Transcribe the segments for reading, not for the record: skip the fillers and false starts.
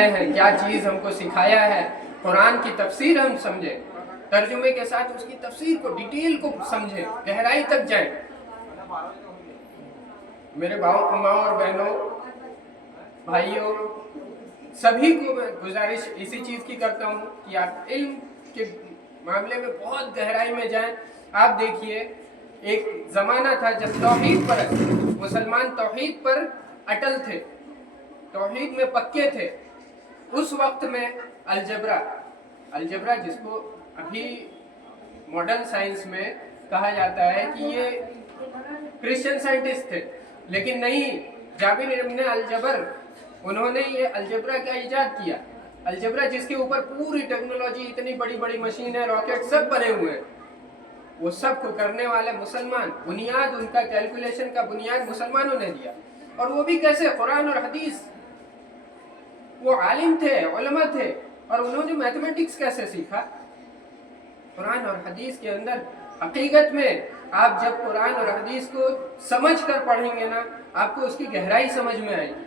ہے, کیا چیز ہم کو سکھایا ہے. قرآن کی تفسیر ہم سمجھیں, ترجمے کے ساتھ اس کی تفسیر کو, ڈیٹیل کو سمجھیں, گہرائی تک جائیں. میرے ماؤں اور بہنوں, بھائیوں, سبھی کو میں گزارش اسی چیز کی کرتا ہوں کہ آپ علم کے معاملے میں بہت گہرائی میں جائیں. آپ دیکھیے, ایک زمانہ تھا جب توحید پر مسلمان توحید پر اٹل تھے, توحید میں پکے تھے. اس وقت میں الجبرا جس کو ابھی ماڈرن سائنس میں کہا جاتا ہے کہ یہ کرسچن سائنٹسٹ تھے, لیکن نہیں, جابر ابن الجبر, انہوں نے یہ الجبرا کا ایجاد کیا. الجبرا جس کے اوپر پوری ٹیکنالوجی, اتنی بڑی بڑی مشینیں, راکٹ سب بنے ہوئے ہیں, وہ سب کو کرنے والے مسلمان, بنیاد ان کا کیلکولیشن کا بنیاد مسلمانوں نے دیا. اور وہ بھی کیسے؟ قرآن اور حدیث. وہ عالم تھے, علماء تھے, اور انہوں نے میتھمیٹکس کیسے سیکھا؟ قرآن اور حدیث کے اندر. حقیقت میں آپ جب قرآن اور حدیث کو سمجھ کر پڑھیں گے نا, آپ کو اس کی گہرائی سمجھ میں آئے گی.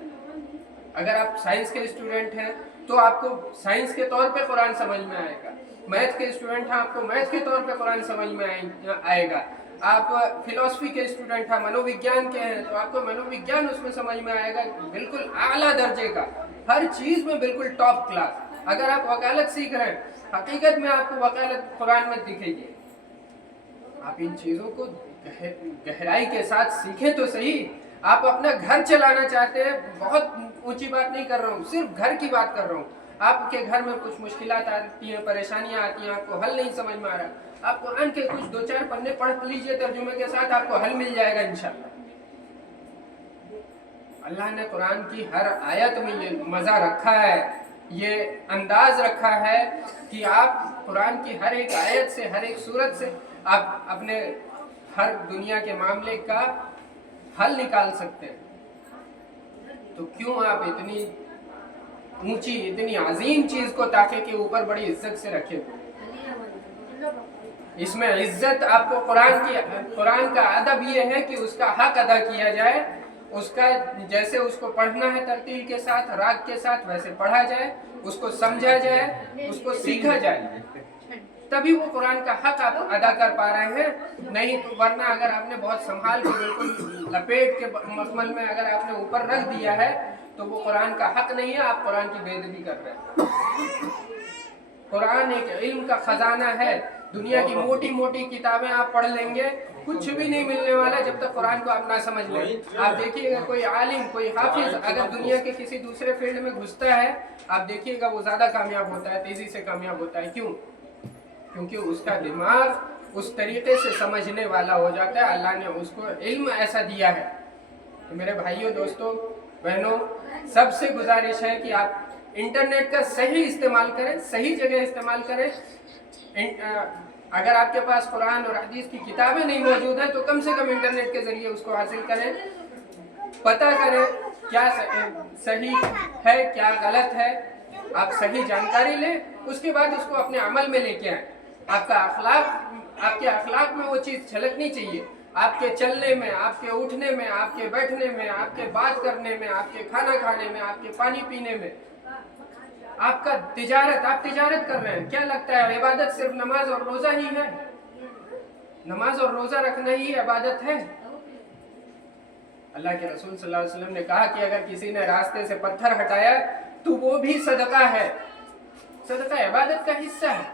اگر آپ سائنس کے اسٹوڈنٹ ہیں تو آپ کو سائنس کے طور پہ قرآن سمجھ میں آئے گا. میتھ کے اسٹوڈنٹ ہیں, آپ کو میتھ کے طور پہ قرآن سمجھ میں آئے گا. آپ فلسفی کے اسٹوڈنٹ ہیں, منو وگیان کے ہیں, تو آپ کو منو وگیان اس میں سمجھ میں آئے گا, بالکل اعلیٰ درجے کا, ہر چیز میں بالکل ٹاپ کلاس. اگر آپ وکالت سیکھ رہے ہیں, حقیقت میں آپ کو وکالت قرآن میں دکھے گی. آپ ان چیزوں کو گہرائی کے ساتھ سیکھیں تو صحیح. آپ اپنا گھر چلانا چاہتے ہیں, بہت اونچی بات نہیں کر رہا ہوں, صرف گھر کی بات کر رہا ہوں. آپ کے گھر میں کچھ مشکلات آتی ہیں, پریشانیاں آتی ہیں, آپ کو حل نہیں سمجھ میں آ رہا, آپ قرآن کے کچھ 2-4 پنے پڑھ لیجئے ترجمے کے ساتھ, آپ کو حل مل جائے گا انشاءاللہ. اللہ نے قرآن کی ہر آیت میں یہ مزہ رکھا ہے, یہ انداز رکھا ہے کہ آپ قرآن کی ہر ایک آیت سے, ہر ایک سورت سے آپ اپنے ہر دنیا کے معاملے کا حل نکال سکتے ہیں. تو کیوں آپ اتنی اونچی, اتنی عظیم چیز کو تاکہ کے اوپر بڑی عزت سے رکھے ہوئے؟ اس میں عزت آپ کو قرآن کا ادب یہ ہے کہ اس کا حق ادا کیا جائے, اس کا جیسے اس کو پڑھنا ہے ترتیل کے ساتھ, راگ کے ساتھ, ویسے پڑھا جائے, اس کو سمجھا جائے, اس کو سیکھا جائے, تبھی وہ قرآن کا حق آپ ادا کر پا رہے ہیں. نہیں تو ورنہ اگر آپ نے بہت سنبھال کے بالکل لپیٹ کے مخمل میں اگر آپ نے اوپر رکھ دیا ہے تو وہ قرآن کا حق نہیں ہے, آپ قرآن کی بے ادبی کر رہے ہیں. قرآن ایک علم کا خزانہ ہے. دنیا کی موٹی موٹی کتابیں آپ پڑھ لیں گے, کچھ بھی نہیں ملنے والا جب تک قرآن کو آپ نہ سمجھ لیں. آپ دیکھیے گا کوئی عالم, کوئی حافظ اگر دنیا کے کسی دوسرے فیلڈ میں گھستا ہے, آپ دیکھیے گا وہ زیادہ کامیاب ہوتا ہے, تیزی سے کامیاب ہوتا ہے. کیوں؟ کیونکہ اس کا دماغ اس طریقے سے سمجھنے والا ہو جاتا ہے. اللہ نے اس کو علم ایسا دیا ہے. تو میرے بھائیوں, دوستوں, بہنوں, سب سے گزارش ہے کہ آپ انٹرنیٹ کا صحیح استعمال کریں, صحیح جگہ استعمال کریں. اگر آپ کے پاس قرآن اور حدیث کی کتابیں نہیں موجود ہیں تو کم سے کم انٹرنیٹ کے ذریعے اس کو حاصل کریں, پتہ کریں کیا صحیح ہے, کیا غلط ہے. آپ صحیح جانکاری لیں, اس کے بعد اس کو اپنے عمل میں لے کے آئیں. آپ کے اخلاق میں وہ چیز جھلکنی چاہیے. آپ کے چلنے میں, آپ کے اٹھنے میں, آپ کے بیٹھنے میں, آپ کے بات کرنے میں, آپ کے کھانا کھانے میں, آپ کے پانی پینے میں. آپ کا آپ تجارت کر رہے ہیں, کیا لگتا ہے عبادت صرف نماز اور روزہ ہی ہے؟ نماز اور روزہ رکھنا ہی عبادت ہے؟ اللہ کے رسول صلی اللہ علیہ وسلم نے کہا کہ اگر کسی نے راستے سے پتھر ہٹایا تو وہ بھی صدقہ ہے. صدقہ عبادت کا حصہ ہے.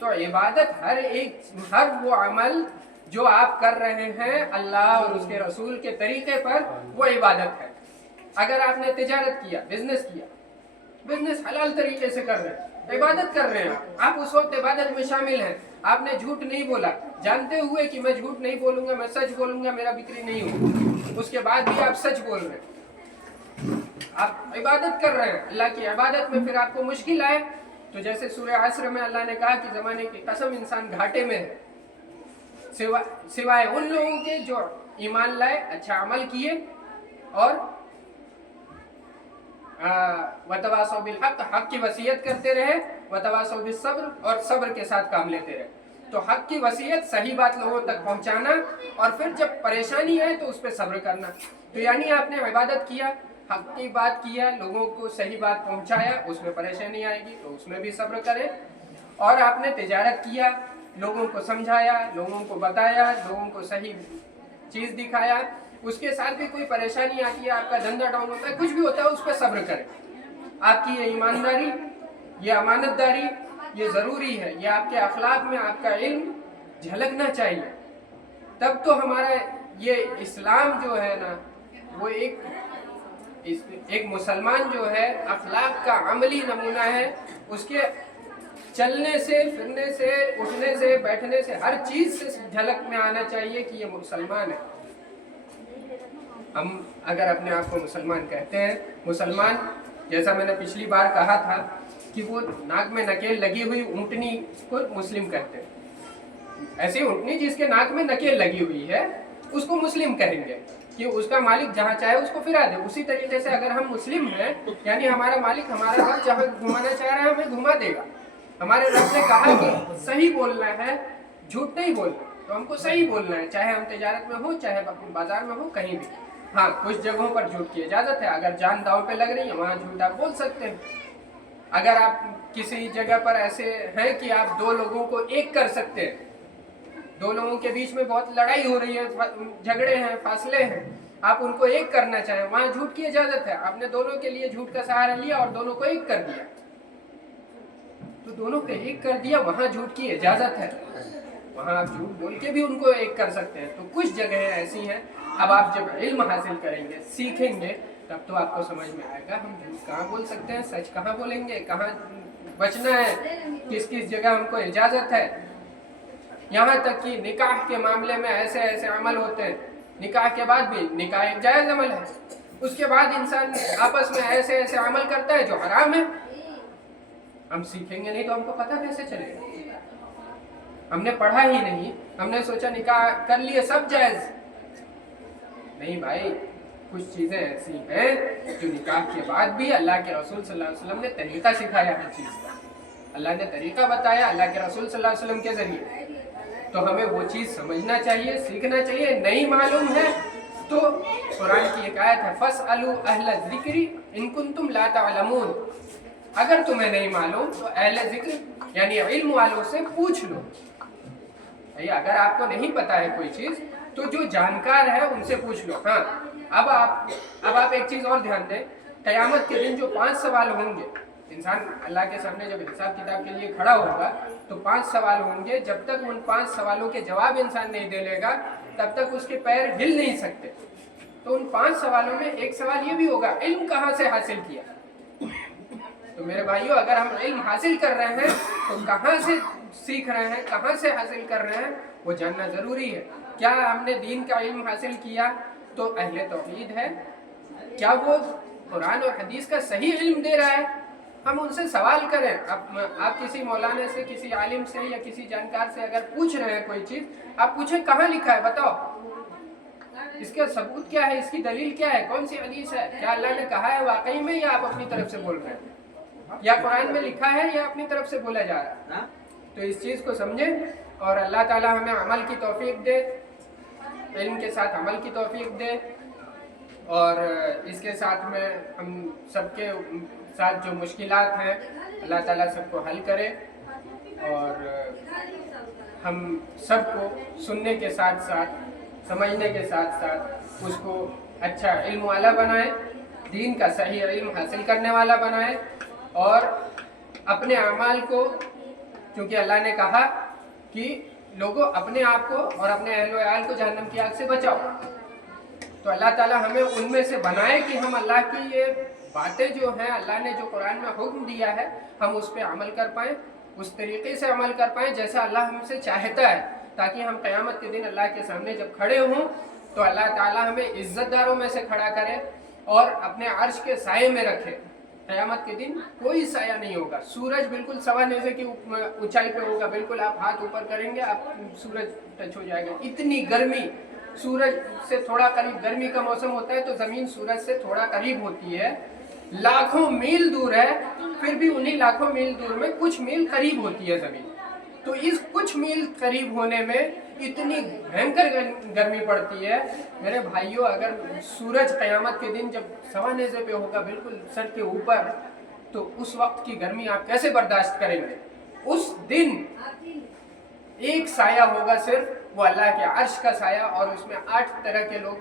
تو عبادت ہر وہ عمل جو آپ کر رہے ہیں اللہ اور اس کے رسول کے طریقے پر, وہ عبادت ہے. اگر آپ نے تجارت کیا, بزنس کیا, بزنس حلال طریقے سے کر رہے ہیں, عبادت کر رہے ہیں, آپ اس وقت عبادت میں شامل ہیں. آپ نے جھوٹ نہیں بولا, جانتے ہوئے کہ میں جھوٹ نہیں بولوں گا, میں سچ بولوں گا, میرا بکری نہیں ہوگی, اس کے بعد بھی آپ سچ بول رہے ہیں, آپ عبادت کر رہے ہیں. اللہ کی عبادت میں پھر آپ کو مشکل آئے تو جیسے سورہ عصر میں اللہ نے کہا کہ زمانے کی قسم انسان گھاٹے میں ہے, سوائے ان لوگوں کے جو ایمان لائے, اچھا عمل کیے, اور وتواصوا بالحق, حق کی وصیت کرتے رہے, وتواصوا بالصبر, اور صبر کے ساتھ کام لیتے رہے. تو حق کی وصیت, صحیح بات لوگوں تک پہنچانا, اور پھر جب پریشانی آئے تو اس پہ صبر کرنا. تو یعنی آپ نے عبادت کیا, हक की बात किया, लोगों को सही बात पहुंचाया, उसमें परेशानी आएगी तो उसमें भी सब्र करें। और आपने तिजारत किया, लोगों को समझाया, लोगों को बताया, लोगों को सही चीज़ दिखाया, उसके साथ भी कोई परेशानी आती है, आपका धंधा डाउन होता है, कुछ भी होता है, उस पर सब्र करें। आपकी ये ईमानदारी, ये अमानतदारी, ये ज़रूरी है, ये आपके अखलाक में आपका इल्म झलकना चाहिए। तब तो हमारा ये इस्लाम जो है ना, वो एक मुसलमान जो है अखलाक का अमली नमूना है। उसके चलने से, फिरने से, उठने से, बैठने से, हर चीज़ से झलक में आना चाहिए कि ये मुसलमान है। हम अगर अपने आप को मुसलमान कहते हैं, मुसलमान जैसा मैंने पिछली बार कहा था कि वो नाक में नकेल लगी हुई ऊँटनी को मुस्लिम कहते हैं। ऐसी ऊँटनी जिसके नाक में नकेल लगी हुई है उसको मुस्लिम कहेंगे कि उसका मालिक जहाँ चाहे उसको फिरा दे। उसी तरीके से अगर हम मुस्लिम हैं, यानी हमारा मालिक, हमारा रब जहाँ घुमाना चाह रहा है हमें घुमा देगा। हमारे रब ने कहा कि सही बोलना है, झूठ नहीं बोलना, तो हमको सही बोलना है, चाहे हम तिजारत में हो, चाहे बाजार में हो, कहीं भी। हाँ, कुछ जगहों पर झूठ की इजाज़त है, अगर जान दांव पे लग रही है वहाँ झूठ आप बोल सकते हैं। अगर आप किसी जगह पर ऐसे हैं कि आप दो लोगों को एक कर सकते हैं, दो लोगों के बीच में बहुत लड़ाई हो रही है, झगड़े हैं, फासले हैं, आप उनको एक करना चाहें, वहाँ झूठ की इजाज़त है। आपने दोनों के लिए झूठ का सहारा लिया और दोनों को एक कर दिया, तो दोनों को एक कर दिया, वहाँ झूठ की इजाज़त है, वहाँ आप झूठ बोल के भी उनको एक कर सकते हैं। तो कुछ जगहें ऐसी हैं। अब आप जब इल्म हासिल करेंगे, सीखेंगे, तब तो आपको समझ में आएगा हम झूठ कहाँ बोल सकते हैं, सच कहाँ बोलेंगे, कहाँ बचना है, किस किस जगह हमको इजाज़त है। यहाँ तक कि निकाह के मामले में ऐसे ऐसे अमल होते हैं, निकाह के बाद भी, निकाह एक जायज़ अमल है, उसके बाद इंसान आपस में ऐसे ऐसे अमल करता है जो हराम है। हम सीखेंगे नहीं तो हमको पता कैसे चलेगा? हमने पढ़ा ही नहीं, हमने सोचा निकाह कर लिए सब जायज़। नहीं भाई, कुछ चीज़ें ऐसी हैं जो निकाह के बाद भी अल्लाह के रसूल सल्लल्लाहु अलैहि वसल्लम ने तरीक़ा सिखाया हर चीज़ का। अल्लाह ने तरीक़ा बताया अल्लाह के रसूल सल्लल्लाहु अलैहि वसल्लम के ज़रिए, तो हमें वो चीज़ समझना चाहिए, सीखना चाहिए। नहीं मालूम है तो कुरान की एक आयत है, फस्अलू अहल ज़िक्रि इन कुंतुम ला तअलमून, अगर तुम्हें नहीं मालूम तो अहले ज़िक्र यानी इल्म वालों से पूछ लो। भाई अगर आपको नहीं पता है कोई चीज़ तो जो जानकार है उनसे पूछ लो। हाँ, अब आप एक चीज़ और ध्यान दें, क़यामत के दिन जो 5 सवाल होंगे, इंसान अल्लाह के सामने जब हिसाब किताब के लिए खड़ा होगा तो 5 सवाल होंगे। जब तक उन 5 सवालों के जवाब इंसान नहीं दे लेगा तब तक उसके पैर हिल नहीं सकते। तो उन 5 सवालों में एक सवाल ये भी होगा, इल्म कहाँ से हासिल किया? तो मेरे भाइयों, अगर हम इल्म हासिल कर रहे हैं तो कहाँ से सीख रहे हैं, कहाँ से हासिल कर रहे हैं, वो जानना ज़रूरी है। क्या हमने दीन का इल्म हासिल किया तो अहले तौहीद है? क्या वो कुरान और हदीस का सही इल्म दे रहा है? हम उनसे सवाल करें। आप किसी मौलाना से, किसी आलिम से या किसी जानकार से अगर पूछ रहे हैं कोई चीज़, आप पूछें कहाँ लिखा है, बताओ इसका सबूत क्या है, इसकी दलील क्या है, कौन सी हदीस है, क्या अल्लाह ने कहा है वाकई में, या आप अपनी तरफ से बोल रहे हैं, या कुरान में लिखा है या अपनी तरफ से बोला जा रहा है। तो इस चीज़ को समझें और अल्लाह ताला हमें अमल की तौफीक दे, इल्म के साथ अमल की तौफीक दे, और इसके साथ में हम सबके साथ जो मुश्किलात हैं अल्लाह ताला सबको हल करे, और हम सबको सुनने के साथ साथ, समझने के साथ साथ उसको अच्छा इल्म वाला बनाए, दीन का सही इल्म हासिल करने वाला बनाए, और अपने अमाल को, क्योंकि अल्लाह ने कहा कि लोगों अपने आप को और अपने अहल व अयाल को जहन्नम की आग से बचाओ, तो अल्लाह ताला हमें उनमें से बनाए कि हम अल्लाह की ये बातें जो हैं, अल्लाह ने जो कुरान में हुक्म दिया है, हम उस पर अमल कर पाएँ, उस तरीके से अमल कर पाएँ जैसा अल्लाह हमसे चाहता है, ताकि हम क़यामत के दिन अल्लाह के सामने जब खड़े हों तो अल्लाह ताला हमें इज़्ज़तदारों में से खड़ा करे और अपने अर्श के साये में रखे। क़यामत के दिन कोई साया नहीं होगा, सूरज बिल्कुल सवा नेज़े की ऊंचाई पे होगा, बिल्कुल आप हाथ ऊपर करेंगे आप सूरज टच हो जाएगा, इतनी गर्मी, सूरज से थोड़ा करीब, गर्मी का मौसम होता है तो ज़मीन सूरज से थोड़ा करीब होती है, लाखों मील दूर है, फिर भी उन्हीं लाखों मील दूर में कुछ मील करीब होती है ज़मीन। तो इस कुछ मील करीब होने में इतनी भयंकर गर्मी पड़ती है मेरे भाइयों। अगर सूरज क़यामत के दिन जब सवा नेज़े पे होगा बिल्कुल सर के ऊपर, तो उस वक्त की गर्मी आप कैसे बर्दाश्त करेंगे? उस दिन एक साया होगा सिर्फ, वो अल्लाह के अर्श का साया, और उसमें 8 तरह के लोग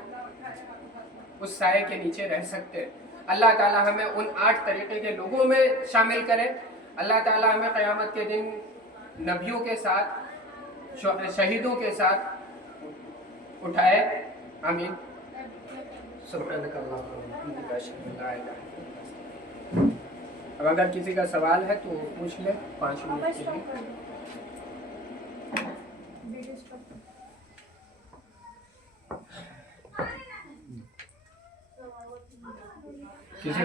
उस साये के नीचे रह सकते हैं। अल्लाह ताला हमें उन 8 तरीके के लोगों में शामिल करे। अल्लाह ताला हमें क़यामत के दिन नबियों के साथ, शहीदों के साथ उठाए। आमीन। अब अगर किसी का सवाल है तो पूछ ले 5 मिनट के लिए। किसी